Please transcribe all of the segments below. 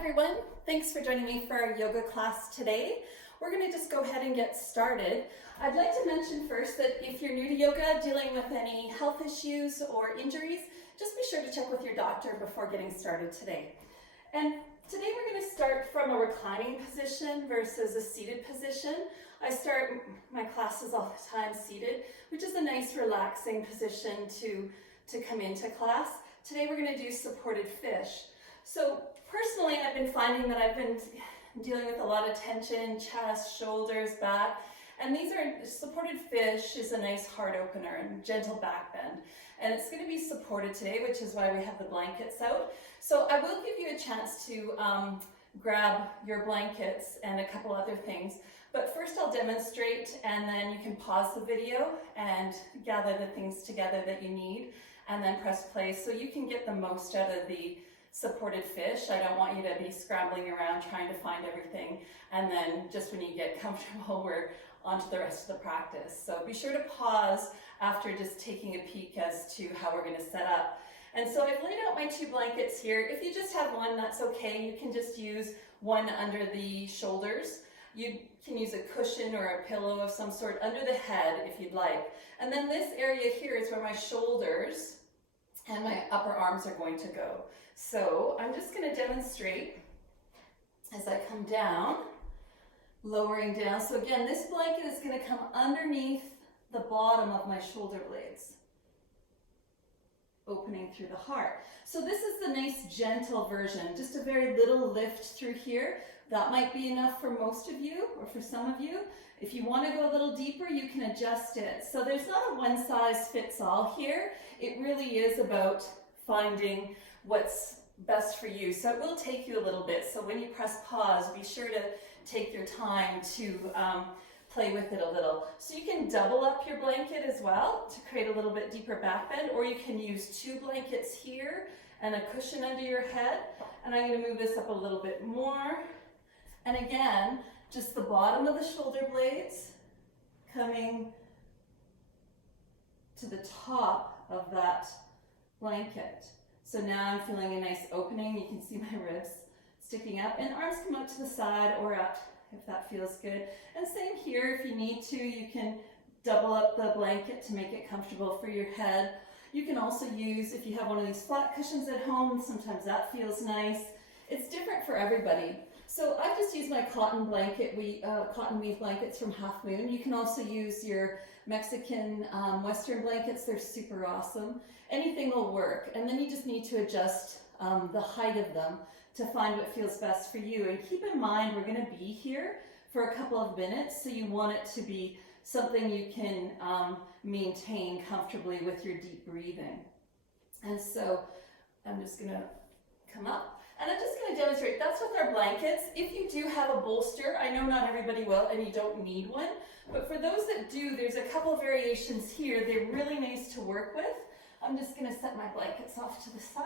everyone. Thanks for joining me for our yoga class today. We're going to just go ahead and get started. I'd like to mention first that if you're new to yoga, dealing with any health issues or injuries, just be sure to check with your doctor before getting started today. And today we're going to start from a reclining position versus a seated position. I start my classes all the time seated, which is a nice relaxing position to come into class. Today we're going to do supported fish. So personally, I've been finding that I've been dealing with a lot of tension, chest, shoulders, back, and supported fish is a nice heart opener and gentle back bend. And it's going to be supported today, which is why we have the blankets out. So I will give you a chance to grab your blankets and a couple other things. But first I'll demonstrate, and then you can pause the video and gather the things together that you need, and then press play so you can get the most out of the supported fish. I don't want you to be scrambling around trying to find everything, and then just when you get comfortable, we're on to the rest of the practice. So be sure to pause after just taking a peek as to how we're going to set up. And so I've laid out my two blankets here. If you just have one, that's okay. You can just use one under the shoulders. You can use a cushion or a pillow of some sort under the head if you'd like. And then this area here is where my shoulders and my upper arms are going to go. So I'm just going to demonstrate as I come down, lowering down. So again, this blanket is going to come underneath the bottom of my shoulder blades, opening through the heart. So this is the nice gentle version, just a very little lift through here. That might be enough for most of you or for some of you. If you want to go a little deeper, you can adjust it. So there's not a one size fits all here. It really is about finding what's best for you. So it will take you a little bit. So when you press pause, be sure to take your time to play with it a little. So you can double up your blanket as well to create a little bit deeper back bend, or you can use two blankets here and a cushion under your head. And I'm going to move this up a little bit more. And again, just the bottom of the shoulder blades coming to the top of that blanket. So now I'm feeling a nice opening. You can see my ribs sticking up, and arms come out to the side or out if that feels good. And same here, if you need to, you can double up the blanket to make it comfortable for your head. You can also use, if you have one of these flat cushions at home, sometimes that feels nice. It's different for everybody. So I've just used my cotton blanket, cotton weave blankets from Half Moon. You can also use your Mexican Western blankets. They're super awesome. Anything will work. And then you just need to adjust the height of them to find what feels best for you. And keep in mind, we're going to be here for a couple of minutes, so you want it to be something you can maintain comfortably with your deep breathing. And so I'm just going to come up. And I'm just going to demonstrate, that's with our blankets. If you do have a bolster, I know not everybody will and you don't need one, but for those that do, there's a couple of variations here. They're really nice to work with. I'm just going to set my blankets off to the side.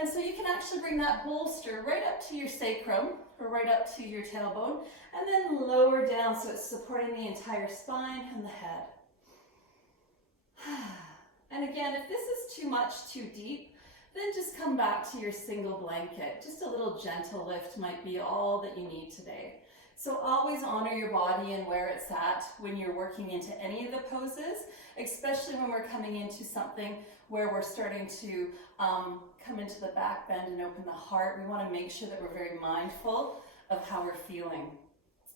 And so you can actually bring that bolster right up to your sacrum or right up to your tailbone, and then lower down so it's supporting the entire spine and the head. And again, if this is too much, too deep, then just come back to your single blanket. Just a little gentle lift might be all that you need today. So always honor your body and where it's at when you're working into any of the poses, especially when we're coming into something where we're starting to come into the back bend and open the heart. We want to make sure that we're very mindful of how we're feeling.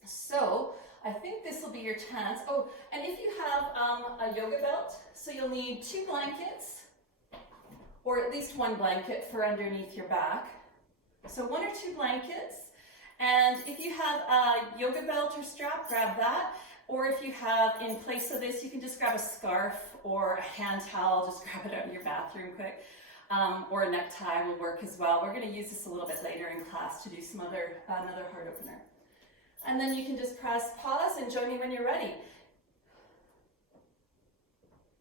So I think this will be your chance. Oh, and if you have a yoga belt, so you'll need two blankets, or at least one blanket for underneath your back. So one or two blankets. And if you have a yoga belt or strap, grab that. Or if you have, in place of this, you can just grab a scarf or a hand towel, just grab it out in your bathroom quick. Or a necktie will work as well. We're gonna use this a little bit later in class to do another heart opener. And then you can just press pause and join me when you're ready.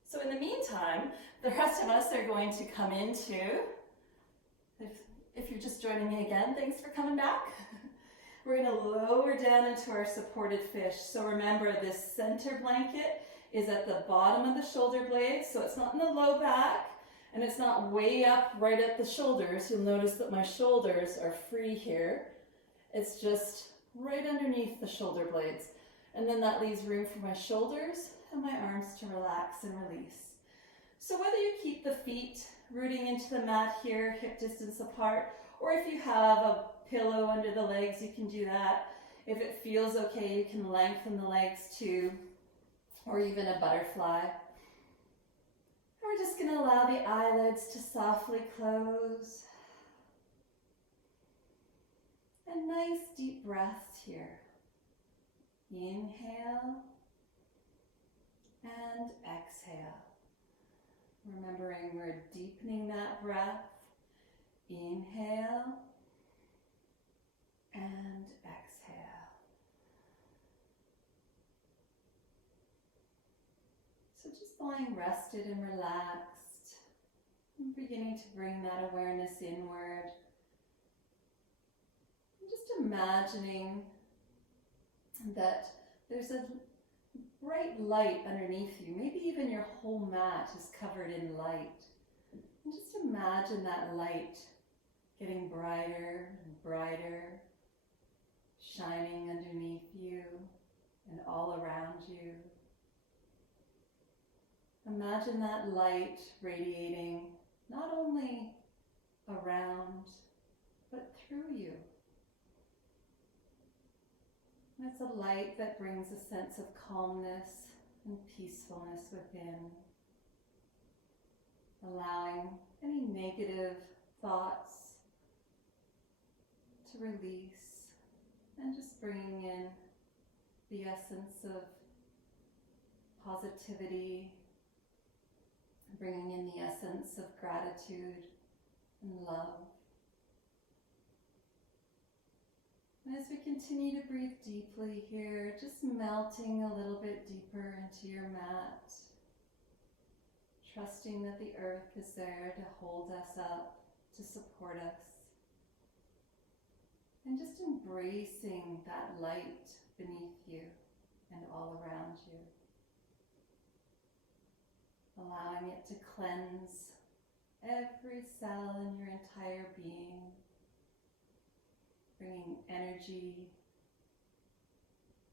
So in the meantime, the rest of us are going to come into, if you're just joining me again, thanks for coming back. We're going to lower down into our supported fish. So remember, this center blanket is at the bottom of the shoulder blades, so it's not in the low back, And it's not way up right at the shoulders. You'll notice that my shoulders are free here. It's just right underneath the shoulder blades. And then that leaves room for my shoulders and my arms to relax and release. So whether you keep the feet rooting into the mat here, hip distance apart, or if you have a pillow under the legs, you can do that. If it feels okay, you can lengthen the legs too, or even a butterfly. We're just going to allow the eyelids to softly close. And nice deep breaths here. Inhale and exhale. Remembering we're deepening that breath. Inhale and exhale. So just lying rested and relaxed, and beginning to bring that awareness inward. And just imagining that there's a bright light underneath you. Maybe even your whole mat is covered in light. And just imagine that light getting brighter and brighter, shining underneath you and all around you. Imagine that light radiating not only around, but through you. And it's a light that brings a sense of calmness and peacefulness within, allowing any negative thoughts to release, and just bringing in the essence of positivity, bringing in the essence of gratitude and love. And as we continue to breathe deeply here, just melting a little bit deeper into your mat, trusting that the earth is there to hold us up, to support us, and just embracing that light beneath you and all around you. Allowing it to cleanse every cell in your entire being, bringing energy,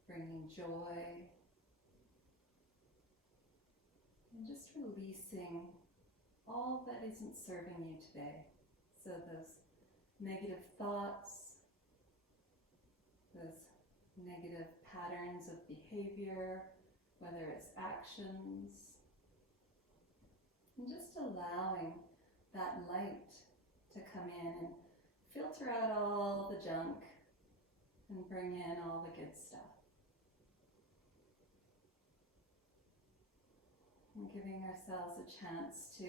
bringing joy, and just releasing all that isn't serving you today. So those negative thoughts, those negative patterns of behavior, whether it's actions, and just allowing that light to come in and filter out all the junk and bring in all the good stuff. And giving ourselves a chance to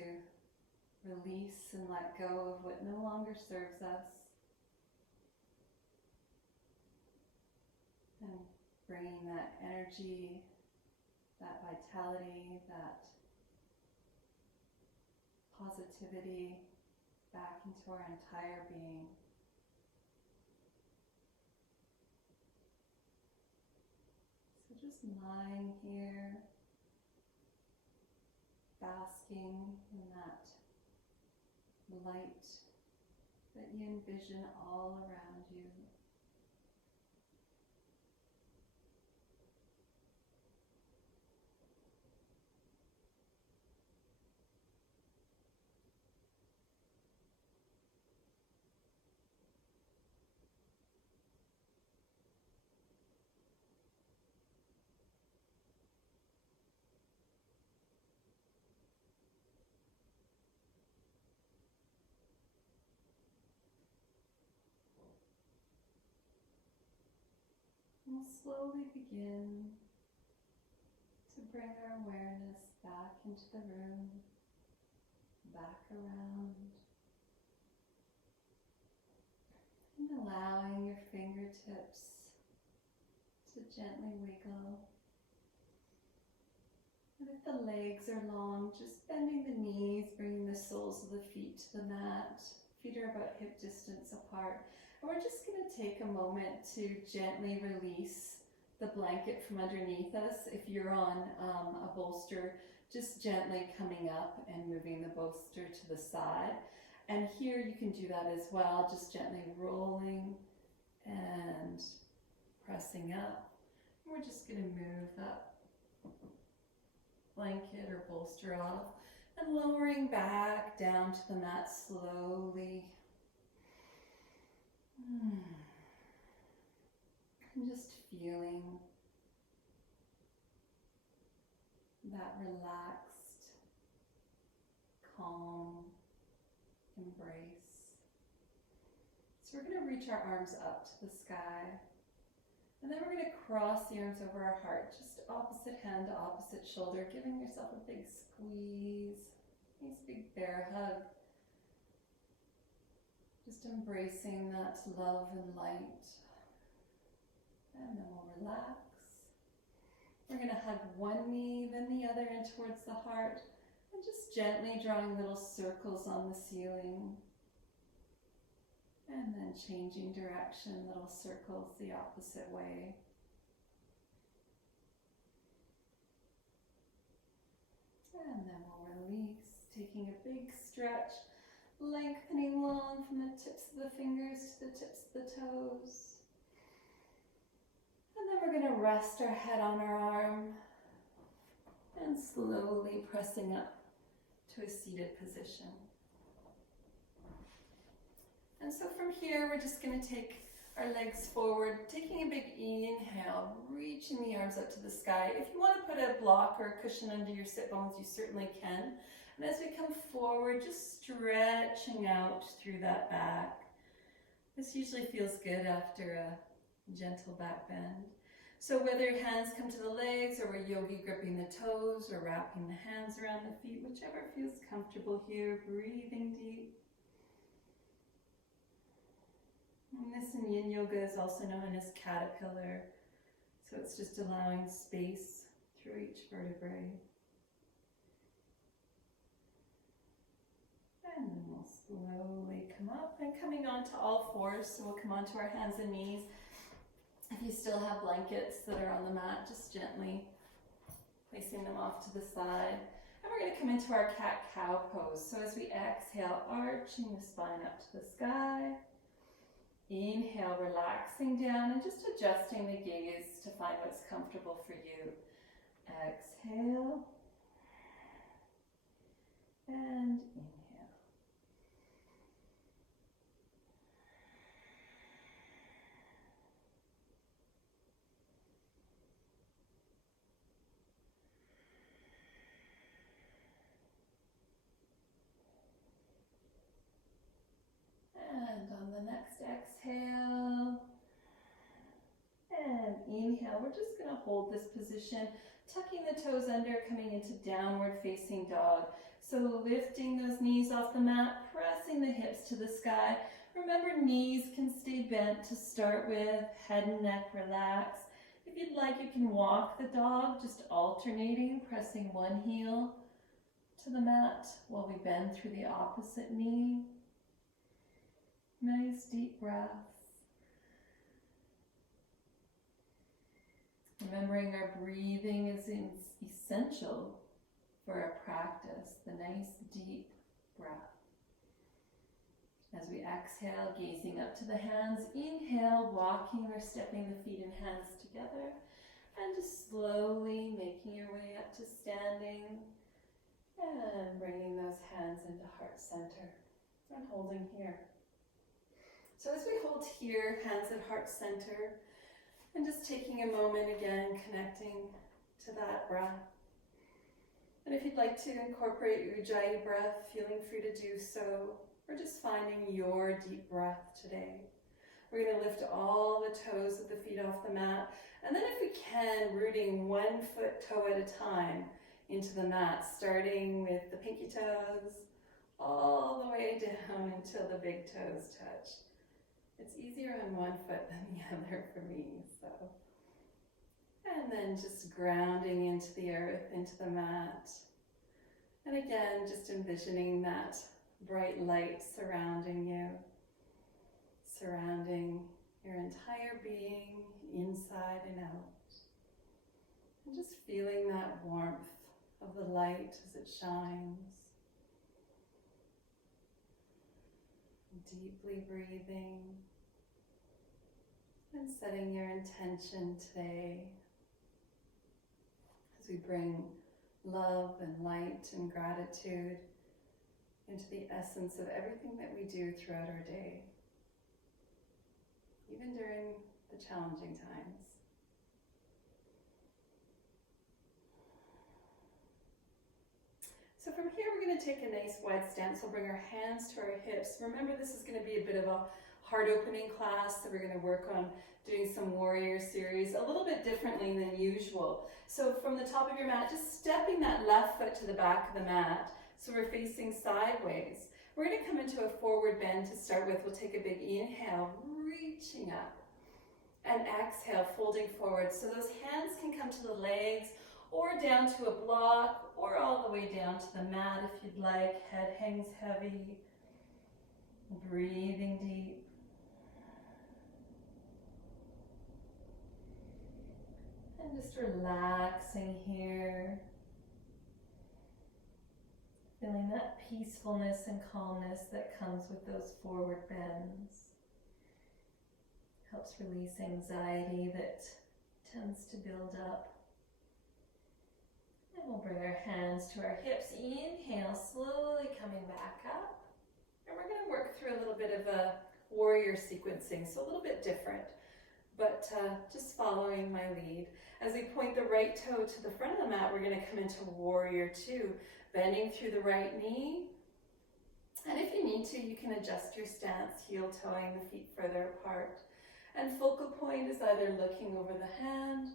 release and let go of what no longer serves us. And bringing that energy, that vitality, that positivity back into our entire being. So just lying here, basking in that light that you envision all around you. We'll slowly begin to bring our awareness back into the room, back around, and allowing your fingertips to gently wiggle. And if the legs are long, just bending the knees, bringing the soles of the feet to the mat. Feet are about hip distance apart. And we're just going to take a moment to gently release the blanket from underneath us. If you're on a bolster, just gently coming up and moving the bolster to the side. And here you can do that as well, just gently rolling and pressing up. We're just going to move that blanket or bolster off and lowering back down to the mat slowly. And just feeling that relaxed, calm embrace. So we're going to reach our arms up to the sky. And then we're going to cross the arms over our heart, just opposite hand to opposite shoulder, giving yourself a big squeeze, nice big bear hug. Just embracing that love and light. And then we'll relax. We're going to hug one knee, then the other in towards the heart, and just gently drawing little circles on the ceiling. And then changing direction, little circles the opposite way. And then we'll release, taking a big stretch, lengthening long from the tips of the fingers to the tips of the toes. And then we're going to rest our head on our arm and slowly pressing up to a seated position. And so from here, we're just going to take our legs forward, taking a big inhale, reaching the arms up to the sky. If you want to put a block or a cushion under your sit bones, you certainly can. And as we come forward, just stretching out through that back. This usually feels good after a gentle back bend. So whether your hands come to the legs or we're yogi gripping the toes or wrapping the hands around the feet, whichever feels comfortable here, breathing deep. And this in yin yoga is also known as caterpillar. So it's just allowing space through each vertebrae. And then we'll slowly come up and coming onto all fours. So we'll come onto our hands and knees. If you still have blankets that are on the mat, just gently placing them off to the side. And we're going to come into our cat-cow pose. So as we exhale, arching the spine up to the sky. Inhale, relaxing down and just adjusting the gaze to find what's comfortable for you. Exhale. And inhale. And on the next exhale and inhale, we're just going to hold this position, tucking the toes under, coming into downward facing dog. So lifting those knees off the mat, pressing the hips to the sky. Remember, knees can stay bent to start with, head and neck relax. If you'd like, you can walk the dog, just alternating, pressing one heel to the mat while we bend through the opposite knee. Nice deep breaths. Remembering our breathing is essential for our practice, the nice deep breath. As we exhale, gazing up to the hands, inhale, walking or stepping the feet and hands together, and just slowly making your way up to standing, and bringing those hands into heart center, and holding here. So as we hold here, hands at heart center, and just taking a moment again, connecting to that breath. And if you'd like to incorporate your Ujjayi breath, feeling free to do so, or just finding your deep breath today. We're going to lift all the toes of the feet off the mat, and then if we can, rooting one foot toe at a time into the mat, starting with the pinky toes, all the way down until the big toes touch. It's easier on one foot than the other for me, so. And then just grounding into the earth, into the mat. And again, just envisioning that bright light surrounding you, surrounding your entire being, inside and out. And just feeling that warmth of the light as it shines. Deeply breathing and setting your intention today as we bring love and light and gratitude into the essence of everything that we do throughout our day, even during the challenging times. So from here, we're going to take a nice wide stance. We'll bring our hands to our hips. Remember, this is going to be a bit of a heart opening class, so we're going to work on doing some warrior series a little bit differently than usual. So from the top of your mat, just stepping that left foot to the back of the mat, so we're facing sideways. We're going to come into a forward bend to start with. We'll take a big inhale, reaching up, and exhale, folding forward. So those hands can come to the legs, or down to a block, or all the way down to the mat if you'd like. Head hangs heavy. Breathing deep. And just relaxing here. Feeling that peacefulness and calmness that comes with those forward bends. Helps release anxiety that tends to build up. And we'll bring our hands to our hips. Inhale, slowly coming back up. And we're going to work through a little bit of a warrior sequencing, so a little bit different, but just following my lead. As we point the right toe to the front of the mat, we're going to come into warrior two, bending through the right knee. And if you need to, you can adjust your stance, heel toeing the feet further apart. And focal point is either looking over the hand,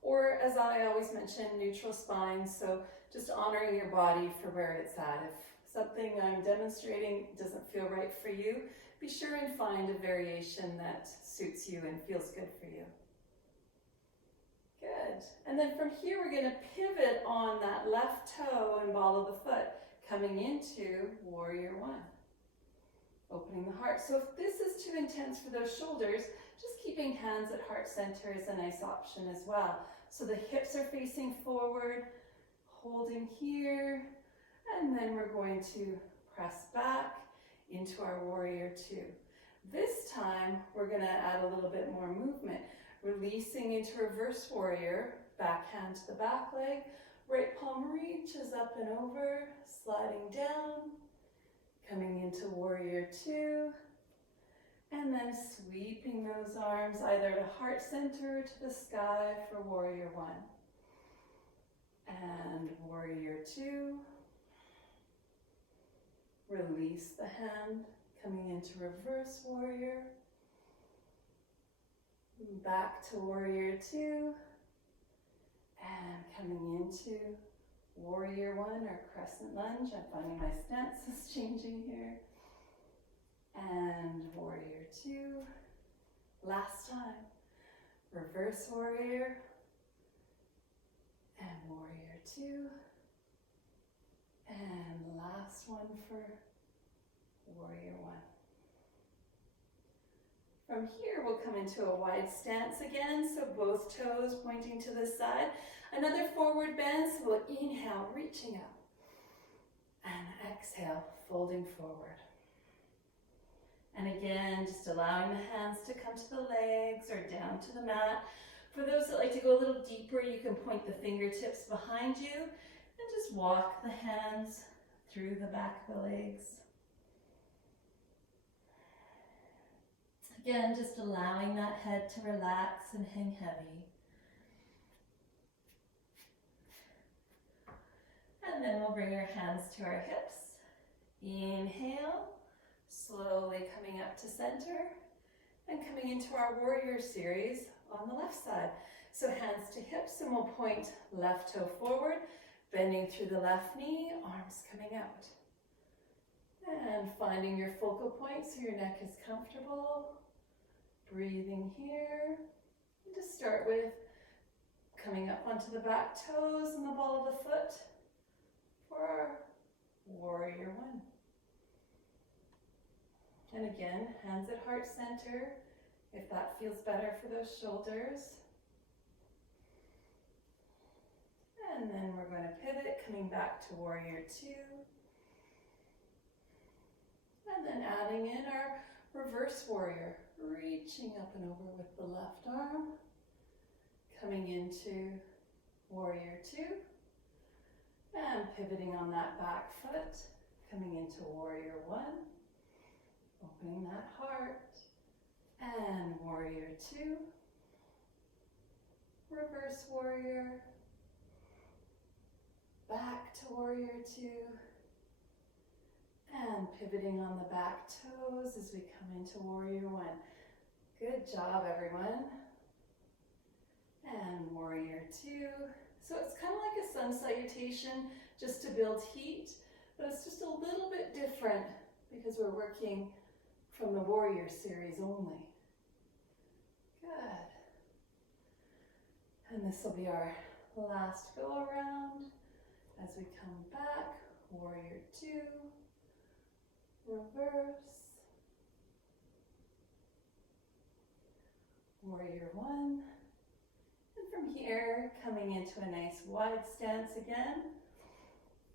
or as I always mention, neutral spine, so just honoring your body for where it's at. If something I'm demonstrating doesn't feel right for you, be sure and find a variation that suits you and feels good for you. Good. And then from here, we're going to pivot on that left toe and ball of the foot, coming into warrior one. Opening the heart. So if this is too intense for those shoulders, just keeping hands at heart center is a nice option as well. So the hips are facing forward, holding here, and then we're going to press back into our warrior two. This time, we're going to add a little bit more movement. Releasing into reverse warrior, back hand to the back leg, right palm reaches up and over, sliding down, coming into warrior two, and then sweeping those arms either to heart center or to the sky for warrior one. And warrior two. Release the hand, coming into reverse warrior. Back to warrior two. And coming into warrior one or crescent lunge. I'm finding my stance is changing here. And warrior two. Last time. Reverse warrior. And warrior two. And last one for warrior one. From here, we'll come into a wide stance again, so both toes pointing to the side. Another forward bend, so we'll inhale, reaching up. And exhale, folding forward. And again, just allowing the hands to come to the legs or down to the mat. For those that like to go a little deeper, you can point the fingertips behind you and just walk the hands through the back of the legs. Again, just allowing that head to relax and hang heavy. And then we'll bring our hands to our hips. Inhale, slowly coming up to center and coming into our warrior series on the left side. So hands to hips, and we'll point left toe forward, bending through the left knee, arms coming out. And finding your focal point so your neck is comfortable. Breathing here. And to start with, coming up onto the back toes and the ball of the foot for our warrior one. And again, hands at heart center, if that feels better for those shoulders. And then we're going to pivot, coming back to warrior two. And then adding in our reverse warrior, reaching up and over with the left arm, coming into warrior two, and pivoting on that back foot, coming into warrior one, opening that heart, and warrior two, reverse warrior, back to warrior two, and pivoting on the back toes as we come into warrior one. Good job, everyone. And warrior two. So it's kind of like a sun salutation, just to build heat, but it's just a little bit different because we're working from the warrior series only. Good. And this will be our last go around as we come back. Warrior two, reverse, warrior one, and from here coming into a nice wide stance again.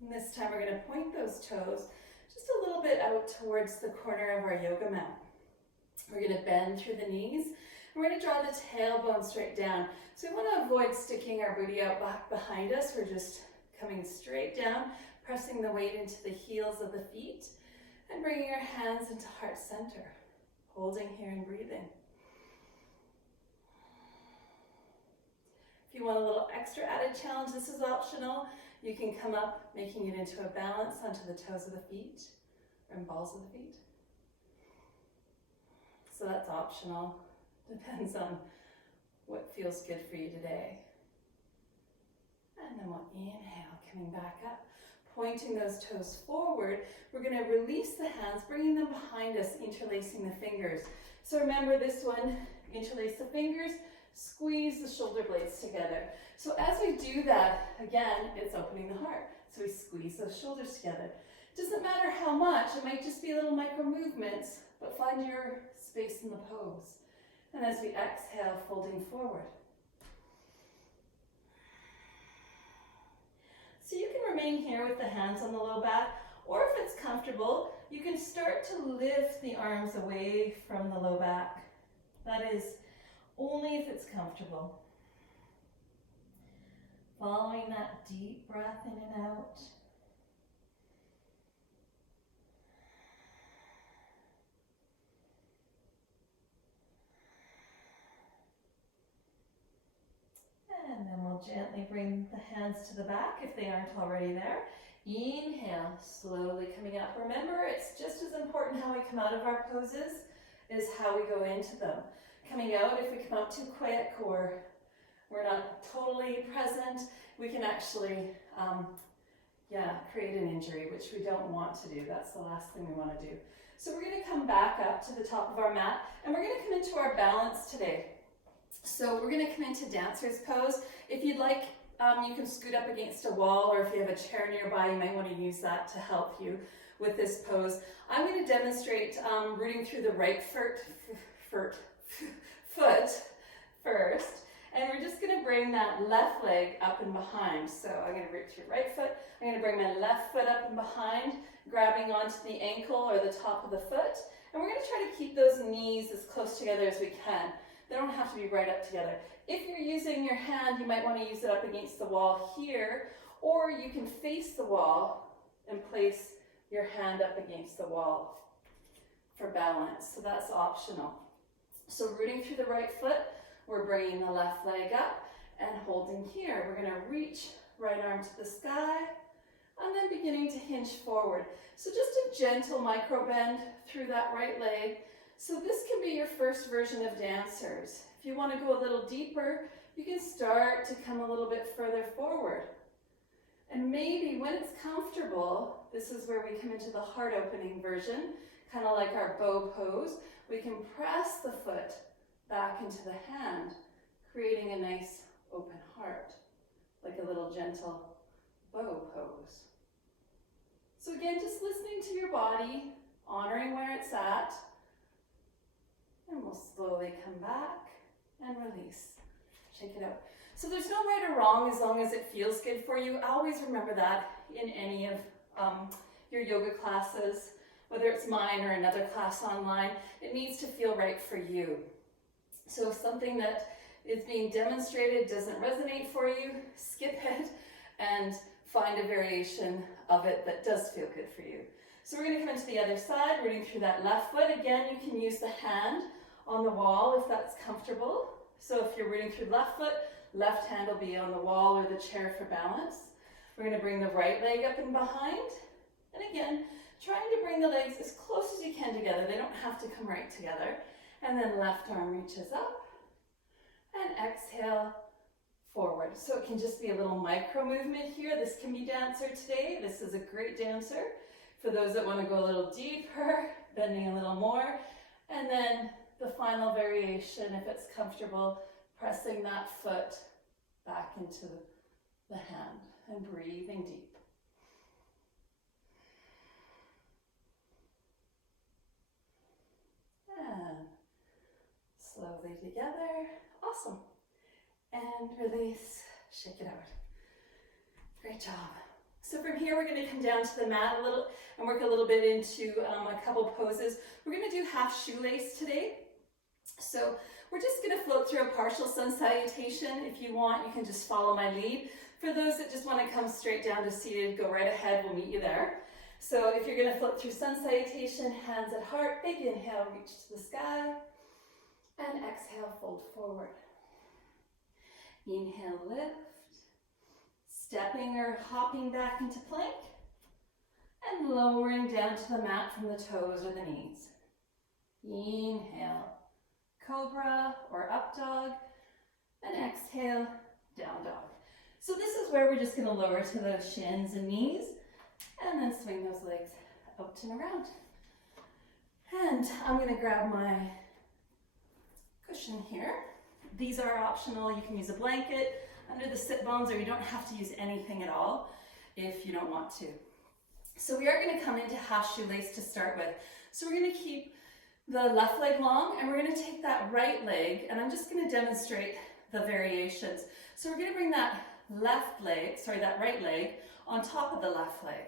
And this time we're going to point those toes just a little bit out towards the corner of our yoga mat. We're going to bend through the knees. We're going to draw the tailbone straight down. So we want to avoid sticking our booty out back behind us. We're just coming straight down, pressing the weight into the heels of the feet, and bringing our hands into heart center, holding here and breathing. If you want a little extra added challenge, this is optional. You can come up, making it into a balance onto the toes of the feet, or balls of the feet. So that's optional. Depends on what feels good for you today. And then we'll inhale, coming back up, pointing those toes forward. We're going to release the hands, bringing them behind us, interlacing the fingers. So remember this one, interlace the fingers, squeeze the shoulder blades together. So as we do that, again, it's opening the heart. So we squeeze those shoulders together. Doesn't matter how much, it might just be little micro movements, but find your space in the pose. And as we exhale, folding forward. So you can remain here with the hands on the low back, or if it's comfortable, you can start to lift the arms away from the low back. That is only if it's comfortable. Following that deep breath in and out. And then we'll gently bring the hands to the back if they aren't already there. Inhale, slowly coming up. Remember, it's just as important how we come out of our poses as how we go into them. Coming out, if we come out too quick or we're not totally present, we can actually create an injury, which we don't want to do. That's the last thing we want to do. So we're going to come back up to the top of our mat, and we're going to come into our balance today. So we're going to come into dancer's pose. If you'd like, you can scoot up against a wall, or if you have a chair nearby, you might want to use that to help you with this pose. I'm going to demonstrate rooting through the right foot first, and we're just going to bring that left leg up and behind. So I'm going to root through right foot. I'm going to bring my left foot up and behind, grabbing onto the ankle or the top of the foot, and we're going to try to keep those knees as close together as we can. They don't have to be right up together. If you're using your hand, you might want to use it up against the wall here, or you can face the wall and place your hand up against the wall for balance. So that's optional. So rooting through the right foot, we're bringing the left leg up and holding here. We're going to reach right arm to the sky and then beginning to hinge forward. So just a gentle micro bend through that right leg. So this can be your first version of dancers. If you want to go a little deeper, you can start to come a little bit further forward. And maybe when it's comfortable, this is where we come into the heart opening version, kind of like our bow pose. We can press the foot back into the hand, creating a nice open heart, like a little gentle bow pose. So again, just listening to your body, honoring where it's at, and we'll slowly come back and release. shake it out. So there's no right or wrong as long as it feels good for you. Always remember that in any of your yoga classes, whether it's mine or another class online, it needs to feel right for you. So if something that is being demonstrated doesn't resonate for you, skip it and find a variation of it that does feel good for you. So we're going to come into the other side, rooting through that left foot. Again, you can use the hand on the wall if that's comfortable. So if you're rooting through the left foot, left hand will be on the wall or the chair for balance. We're going to bring the right leg up and behind. And again, trying to bring the legs as close as you can together. They don't have to come right together. And then left arm reaches up. And exhale, forward. So it can just be a little micro movement here. This can be dancer today. This is a great dancer. For those that want to go a little deeper, bending a little more. And then the final variation, if it's comfortable, pressing that foot back into the hand and breathing deep. And slowly together. Awesome. And release, shake it out. Great job. So from here, we're going to come down to the mat a little and work a little bit into a couple poses. We're going to do half shoelace today. So we're just going to float through a partial sun salutation. If you want, you can just follow my lead. For those that just want to come straight down to seated, go right ahead. We'll meet you there. So if you're going to float through sun salutation, hands at heart, big inhale, reach to the sky. And exhale, fold forward. Inhale, lift. Stepping or hopping back into plank. And lowering down to the mat from the toes or the knees. Inhale, cobra or up dog. And exhale, down dog. So this is where we're just going to lower to the shins and knees. And then swing those legs out and around. And I'm going to grab my cushion here. These are optional. You can use a blanket under the sit bones, or you don't have to use anything at all if you don't want to. So we are going to come into half shoelace to start with. So we're going to keep the left leg long, and we're going to take that right leg, and I'm just going to demonstrate the variations. So we're going to bring that right leg on top of the left leg.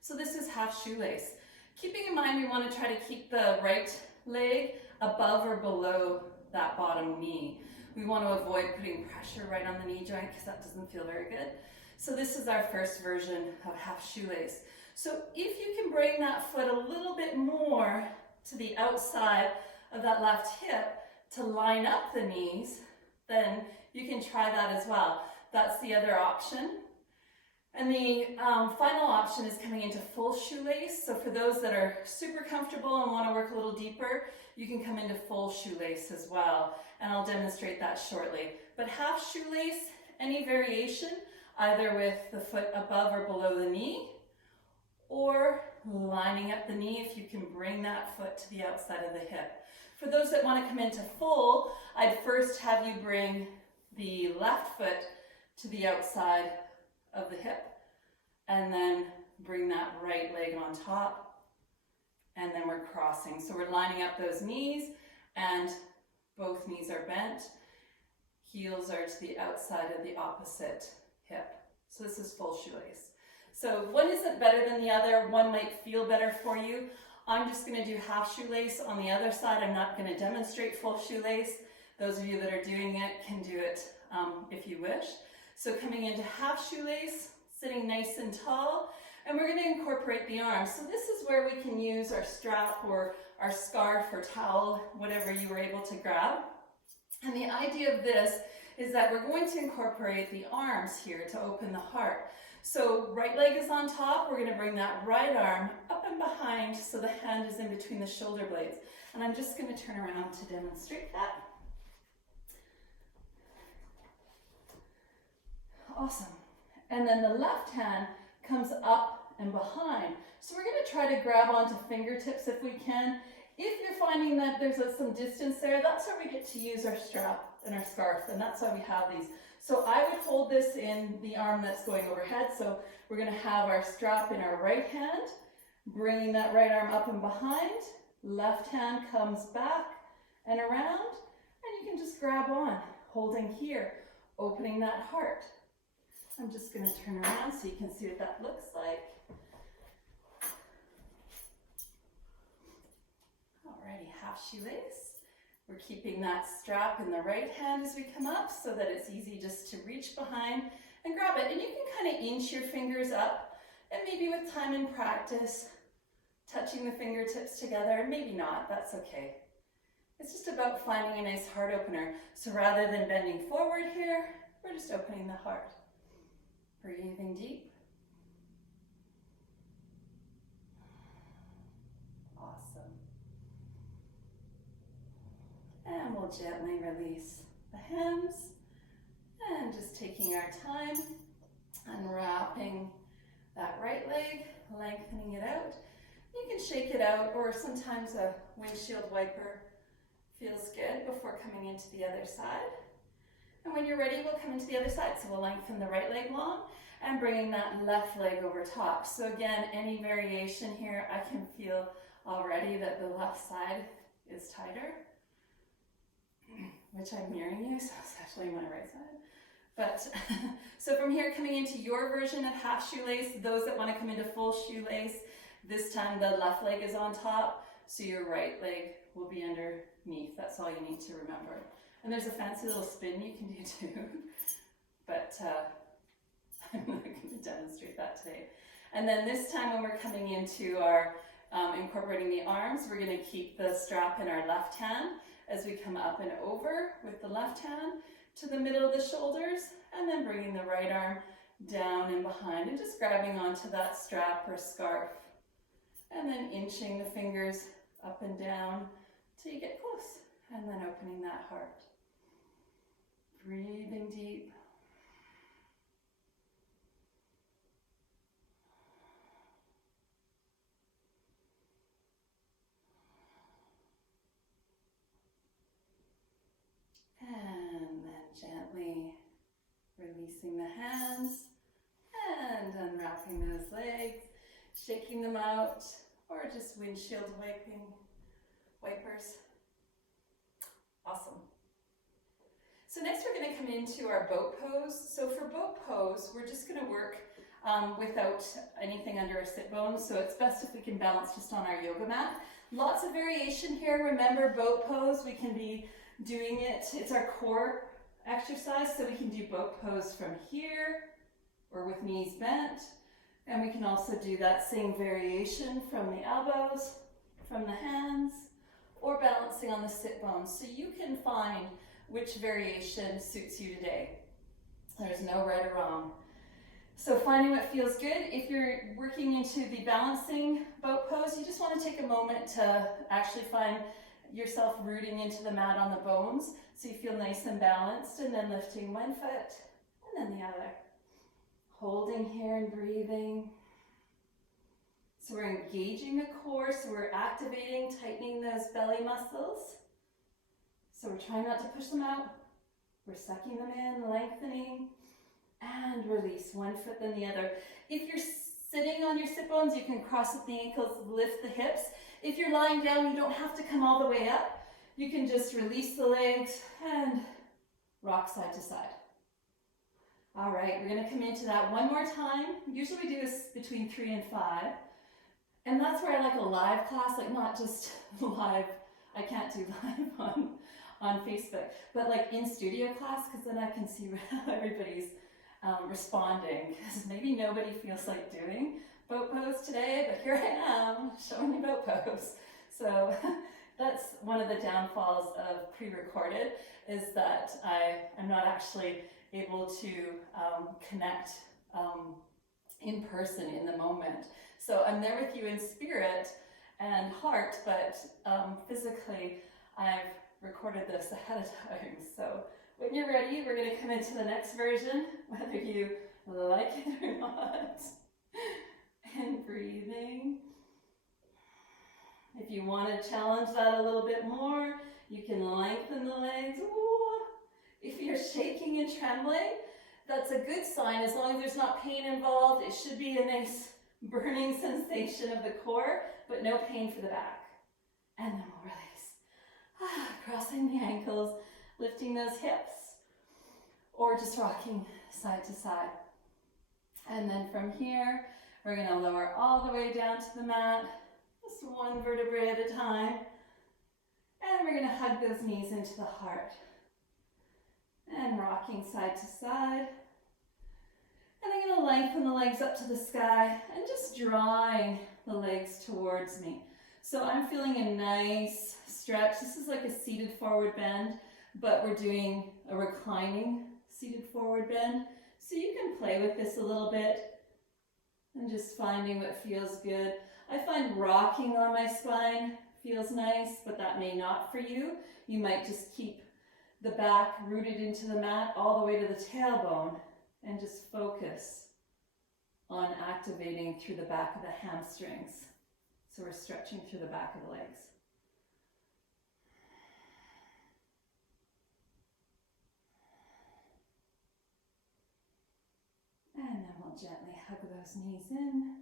So this is half shoelace. Keeping in mind we want to try to keep the right leg above or below that bottom knee. We want to avoid putting pressure right on the knee joint because that doesn't feel very good. So this is our first version of half shoelace. So if you can bring that foot a little bit more to the outside of that left hip to line up the knees, then you can try that as well. That's the other option. And the final option is coming into full shoelace. So for those that are super comfortable and want to work a little deeper, you can come into full shoelace as well. And I'll demonstrate that shortly. But half shoelace, any variation, either with the foot above or below the knee, or lining up the knee if you can bring that foot to the outside of the hip. For those that want to come into full, I'd first have you bring the left foot to the outside of the hip, and then bring that right leg on top, and then we're crossing. So we're lining up those knees, and both knees are bent. Heels are to the outside of the opposite hip. So this is full shoelace. So one isn't better than the other. One might feel better for you. I'm just going to do half shoelace on the other side. I'm not going to demonstrate full shoelace. Those of you that are doing it can do it if you wish. So coming into half shoelace, sitting nice and tall, and we're going to incorporate the arms. So this is where we can use our strap or our scarf or towel, whatever you were able to grab. And the idea of this is that we're going to incorporate the arms here to open the heart. So right leg is on top, we're going to bring that right arm up and behind so the hand is in between the shoulder blades. And I'm just going to turn around to demonstrate that. Awesome. And then the left hand comes up and behind. So we're going to try to grab onto fingertips if we can. If you're finding that there's some distance there, that's where we get to use our strap and our scarf, and that's why we have these. So I would hold this in the arm that's going overhead. So we're going to have our strap in our right hand, bringing that right arm up and behind. Left hand comes back and around, and you can just grab on. holding here, opening that heart. I'm just going to turn around so you can see what that looks like. Alrighty, half shoelace. We're keeping that strap in the right hand as we come up so that it's easy just to reach behind and grab it. And you can kind of inch your fingers up, and maybe with time and practice, touching the fingertips together, maybe not, that's okay. It's just about finding a nice heart opener. So rather than bending forward here, we're just opening the heart. Breathing deep. Awesome. And we'll gently release the hands and just taking our time, unwrapping that right leg, lengthening it out. You can shake it out, or sometimes a windshield wiper feels good before coming into the other side. And when you're ready, we'll come into the other side. So we'll lengthen the right leg long and bringing that left leg over top. So again, any variation here, I can feel already that the left side is tighter, which I'm mirroring you, so it's actually my right side. But so from here, coming into your version of half shoelace, those that want to come into full shoelace, this time the left leg is on top, so your right leg will be underneath. That's all you need to remember. And there's a fancy little spin you can do too, but I'm not going to demonstrate that today. And then this time when we're coming into our incorporating the arms, we're going to keep the strap in our left hand as we come up and over with the left hand to the middle of the shoulders, and then bringing the right arm down and behind and just grabbing onto that strap or scarf, and then inching the fingers up and down till you get close, and then opening that heart. Breathing deep. And then gently releasing the hands and unwrapping those legs, shaking them out, or just windshield wipers. Awesome. So next we're going to come into our boat pose. So for boat pose, we're just going to work without anything under our sit bones. So it's best if we can balance just on our yoga mat. Lots of variation here. Remember, boat pose, we can be doing it, it's our core exercise, so we can do boat pose from here or with knees bent. And we can also do that same variation from the elbows, from the hands, or balancing on the sit bones. So you can find which variation suits you today. There's no right or wrong. So finding what feels good. If you're working into the balancing boat pose, you just want to take a moment to actually find yourself rooting into the mat on the bones so you feel nice and balanced, and then lifting one foot and then the other. Holding here and breathing. So we're engaging the core, so we're activating, tightening those belly muscles. So we're trying not to push them out. We're sucking them in, lengthening, and release one foot then the other. If you're sitting on your sit bones, you can cross at the ankles, lift the hips. If you're lying down, you don't have to come all the way up. You can just release the legs and rock side to side. All right, we're going to come into that one more time. Usually we do this between 3 and 5. And that's where I like a live class, like not just live, I can't do live on Facebook, but like in studio class, because then I can see how everybody's responding, because maybe nobody feels like doing boat pose today, but here I am showing you boat pose. So that's one of the downfalls of pre-recorded, is that I'm not actually able to connect in person in the moment. So I'm there with you in spirit and heart, but physically I've recorded this ahead of time. So when you're ready, we're going to come into the next version, whether you like it or not. And breathing. If you want to challenge that a little bit more, you can lengthen the legs. Ooh. If you're shaking and trembling, that's a good sign. As long as there's not pain involved, it should be a nice burning sensation of the core, but no pain for the back. And then we'll release. Crossing the ankles, lifting those hips, or just rocking side to side. And then from here, we're going to lower all the way down to the mat, just one vertebrae at a time. And we're going to hug those knees into the heart. And rocking side to side. And I'm going to lengthen the legs up to the sky and just drawing the legs towards me. So I'm feeling a nice stretch. This is like a seated forward bend, but we're doing a reclining seated forward bend. So you can play with this a little bit and just finding what feels good. I find rocking on my spine feels nice, but that may not for you. You might just keep the back rooted into the mat all the way to the tailbone and just focus on activating through the back of the hamstrings. So we're stretching through the back of the legs. And then we'll gently hug those knees in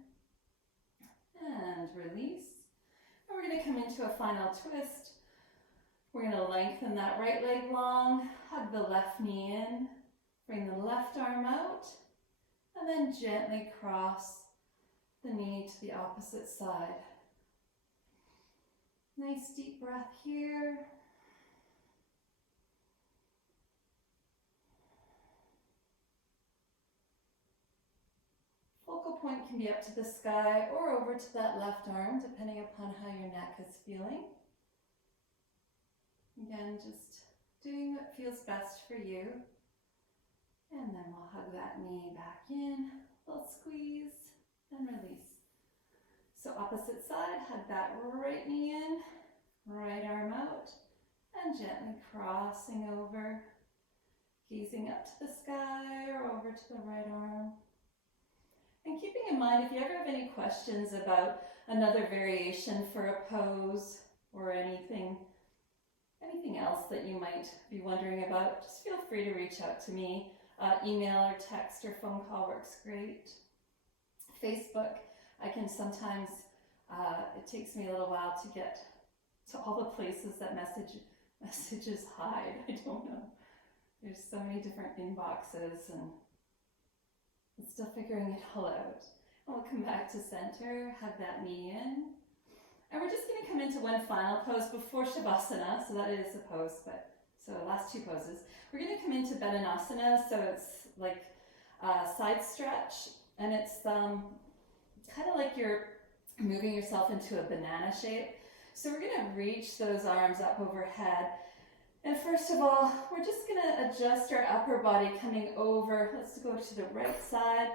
and release. And we're going to come into a final twist. We're going to lengthen that right leg long, hug the left knee in, bring the left arm out, and then gently cross the knee to the opposite side. Nice deep breath here. Focal point can be up to the sky or over to that left arm, depending upon how your neck is feeling. Again, just doing what feels best for you. And then we'll hug that knee back in, little squeeze, and release. So opposite side, hug that right knee in, right arm out, and gently crossing over, gazing up to the sky or over to the right arm. And keeping in mind, if you ever have any questions about another variation for a pose or anything else that you might be wondering about, just feel free to reach out to me. Email or text or phone call works great. Facebook, I can sometimes, it takes me a little while to get to all the places that messages hide. I don't know. There's so many different inboxes and I'm still figuring it all out. And we'll come back to center, hug that knee in. And we're just going to come into one final pose before Shavasana. So that is a pose, but so last two poses. We're going to come into Bedhanasana. So it's like a side stretch. And it's kind of like you're moving yourself into a banana shape. So we're going to reach those arms up overhead. And first of all, we're just going to adjust our upper body coming over. Let's go to the right side.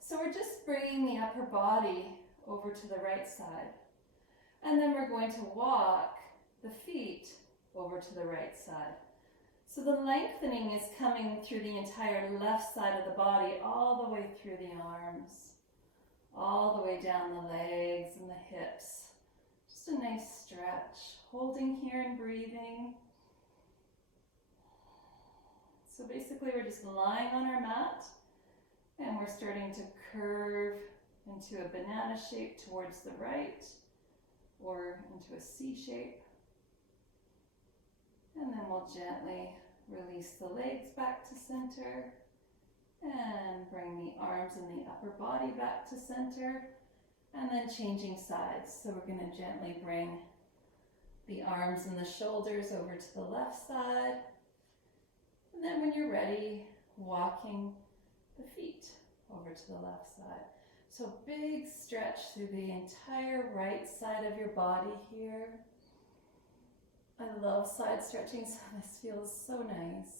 So we're just bringing the upper body over to the right side. And then we're going to walk the feet over to the right side. So the lengthening is coming through the entire left side of the body, all the way through the arms, all the way down the legs and the hips. Just a nice stretch, holding here and breathing. So basically we're just lying on our mat and we're starting to curve into a banana shape towards the right or into a C shape. And then we'll gently release the legs back to center and bring the arms and the upper body back to center, and then changing sides. So we're going to gently bring the arms and the shoulders over to the left side. And then when you're ready, walking the feet over to the left side. So big stretch through the entire right side of your body here. I love side stretching, so this feels so nice.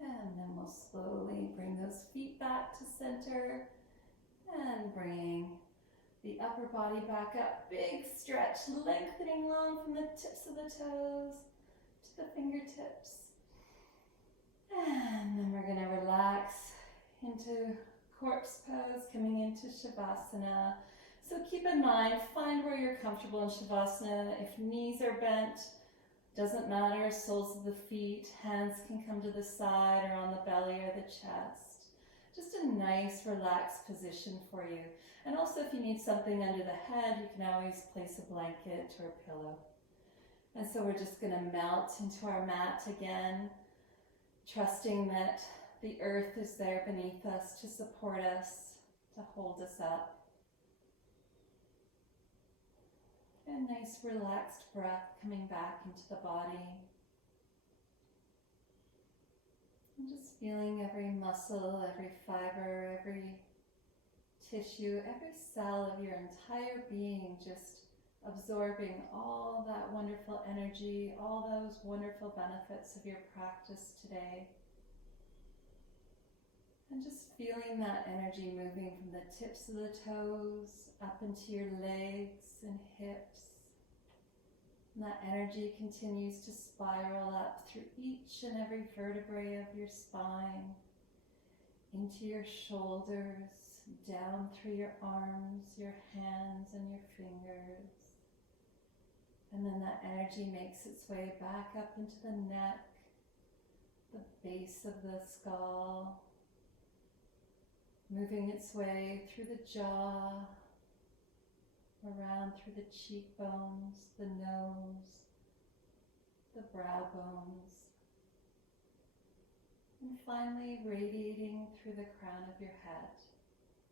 And then we'll slowly bring those feet back to center and bring the upper body back up. Big stretch, lengthening long from the tips of the toes to the fingertips. And then we're going to relax into corpse pose, coming into Shavasana. So keep in mind, find where you're comfortable in Shavasana. If knees are bent, doesn't matter, soles of the feet, hands can come to the side or on the belly or the chest. Just a nice relaxed position for you. And also if you need something under the head, you can always place a blanket or a pillow. And so we're just going to melt into our mat again, trusting that the earth is there beneath us to support us, to hold us up. A nice relaxed breath coming back into the body. And just feeling every muscle, every fiber, every tissue, every cell of your entire being just absorbing all that wonderful energy, all those wonderful benefits of your practice today. And just feeling that energy moving from the tips of the toes up into your legs and hips. And that energy continues to spiral up through each and every vertebrae of your spine, into your shoulders, down through your arms, your hands and your fingers. And then that energy makes its way back up into the neck, the base of the skull, moving its way through the jaw, around through the cheekbones, the nose, the brow bones, and finally radiating through the crown of your head.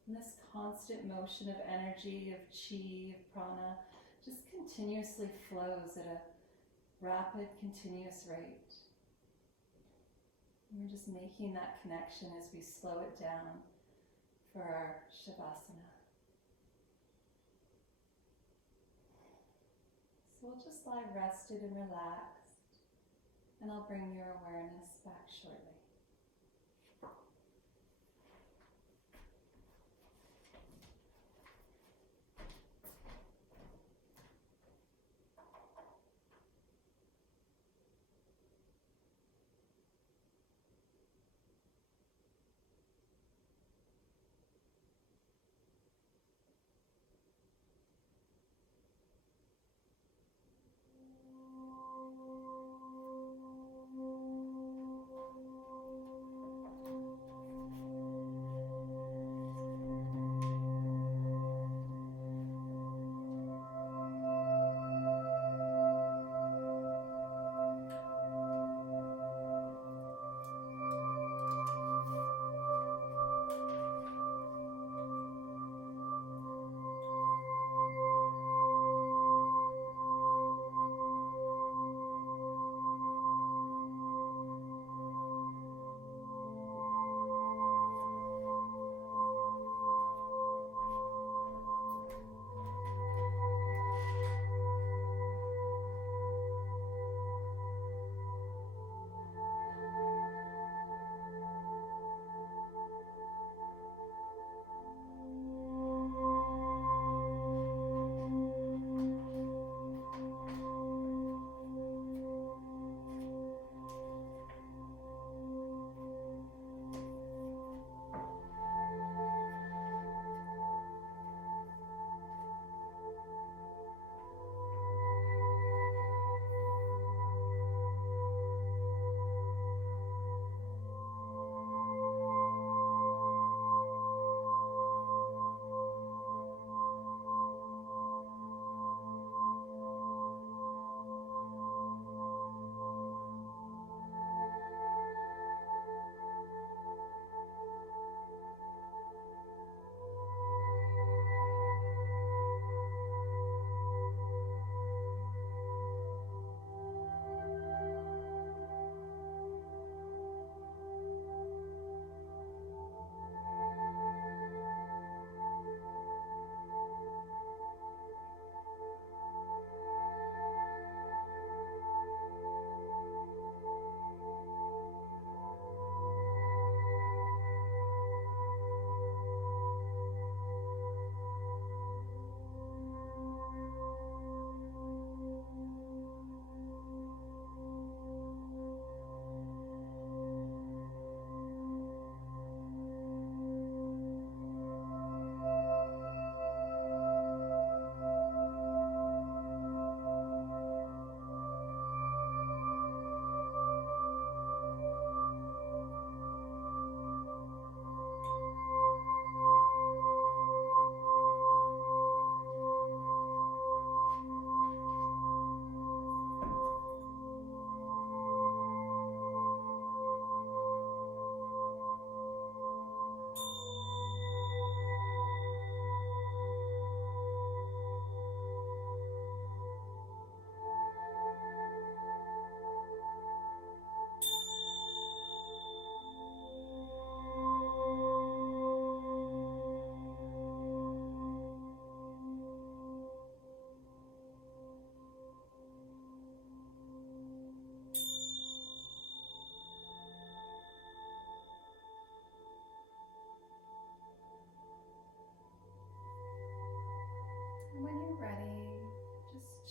And this constant motion of energy, of chi, of prana, just continuously flows at a rapid, continuous rate. And we're just making that connection as we slow it down for our Shavasana. So we'll just lie rested and relaxed, and I'll bring your awareness back shortly.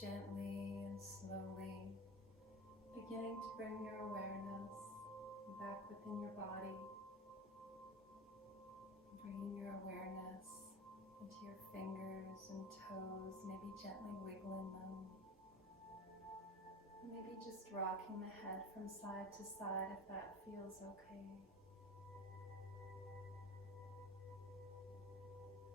gently and slowly beginning to bring your awareness back within your body, bringing your awareness into your fingers and toes, maybe gently wiggling them, maybe just rocking the head from side to side if that feels okay.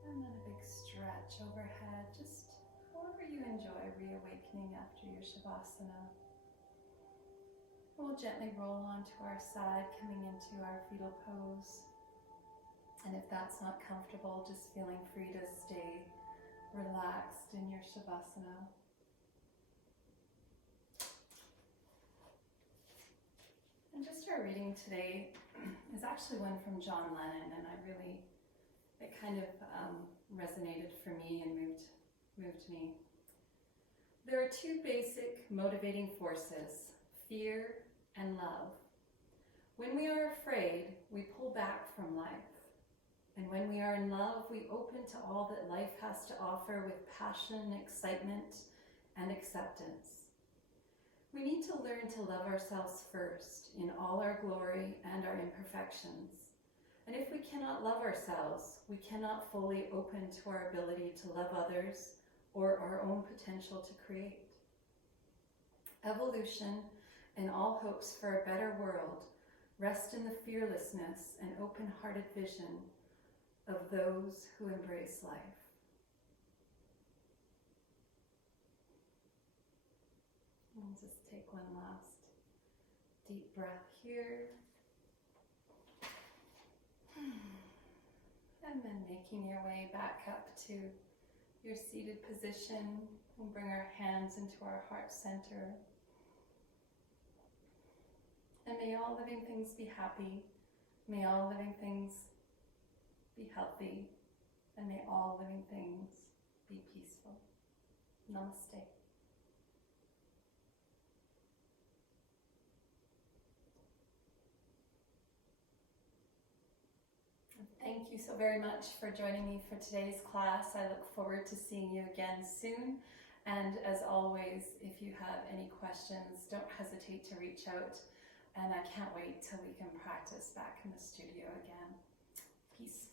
And then a big stretch overhead, just however you enjoy reawakening after your Shavasana. We'll gently roll onto our side, coming into our fetal pose. And if that's not comfortable, just feeling free to stay relaxed in your Shavasana. And just our reading today is actually one from John Lennon, and it kind of resonated for me and moved me. There are two basic motivating forces, fear and love. When we are afraid, we pull back from life. And when we are in love, we open to all that life has to offer with passion, excitement, and acceptance. We need to learn to love ourselves first in all our glory and our imperfections. And if we cannot love ourselves, we cannot fully open to our ability to love others or our own potential to create. Evolution and all hopes for a better world rest in the fearlessness and open-hearted vision of those who embrace life. And just take one last deep breath here. And then making your way back up to your seated position. We'll bring our hands into our heart center. And may all living things be happy. May all living things be healthy. And may all living things be peaceful. Namaste. Thank you so very much for joining me for today's class. I look forward to seeing you again soon. And as always, if you have any questions, don't hesitate to reach out. And I can't wait till we can practice back in the studio again. Peace.